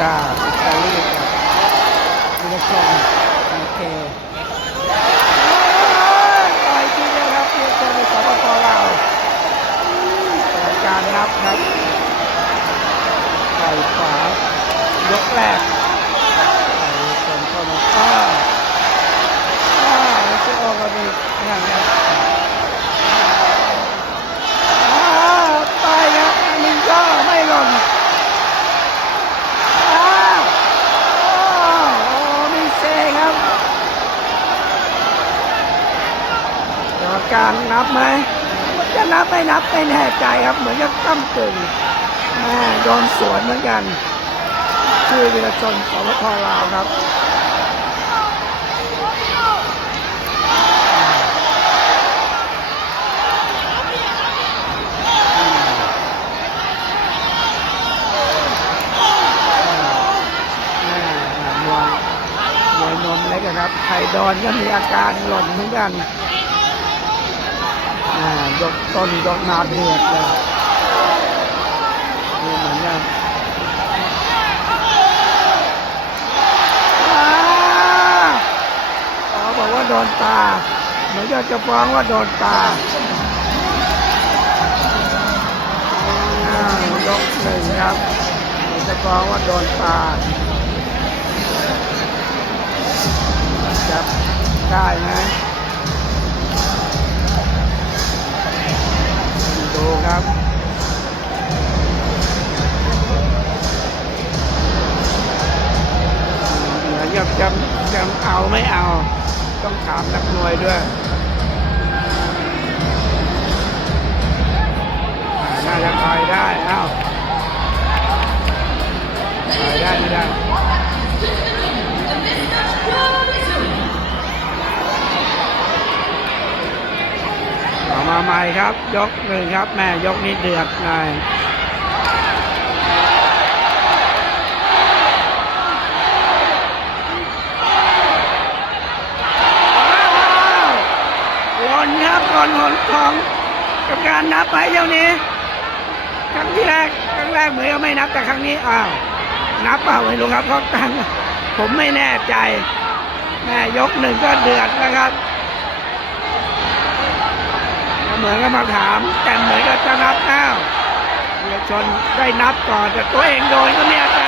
กาอิตาลีกับวิลชนโอเคต่อยทีเดียวครับวิลชนในสปปลาวกรรมการนับครับต่อยขวายกแรกต่อยชนเข้ามาอ้าอ้าแล้วจะออกมาดีงานครับอ้าต่อยครับอันนี้ก็ไม่หล่น อ้าวโอ้โอ้มีเซครับ การนับไหมจะนับไม่นับไม่แน่ใจครับ เหมือนกับตั้มตึงแม่โดนสวนเหมือนกัน ชื่อวิรชนสวทลาวครับมวยนมเล็กอะครับไข่ดอนก็มีอาการหล่นเหมือนกัน ยกต้นยกนาเดือดเลยนี่เหมือนกันอ้าบอกว่าโดนตา เหมือนจะจะฟ้องว่าโดนตาอ้าวยกหนึ่งครับเหมือนจะฟ้องว่าโดนตาจับได้ไหม เอาไม่เอา ต้องถามนักมวยด้วยน่าจะต่อยได้เอ้าต่อยได้ไม่ได้มาใหม่ครับ ยกหนึ่งครับ แม่ยกนี้เดือดหน่อยว้าวหล่นครับหล่นหนของกับการนับไปเดี๋ยวนี้ ครั้งที่แรกครั้งแรกเหมือนไม่นับแต่ครั้งนี้อ้าวนับเปล่าไม่รู้ครับเพราะตั้งผมไม่แน่ใจแม่ยกหนึ่งก็เดือดนะครับเหมือนกับมาถาม แต่เหมือนกับจะนับอ้าวเรือชนได้นับก่อนแต่ตัวเองโดนก็มีอาการ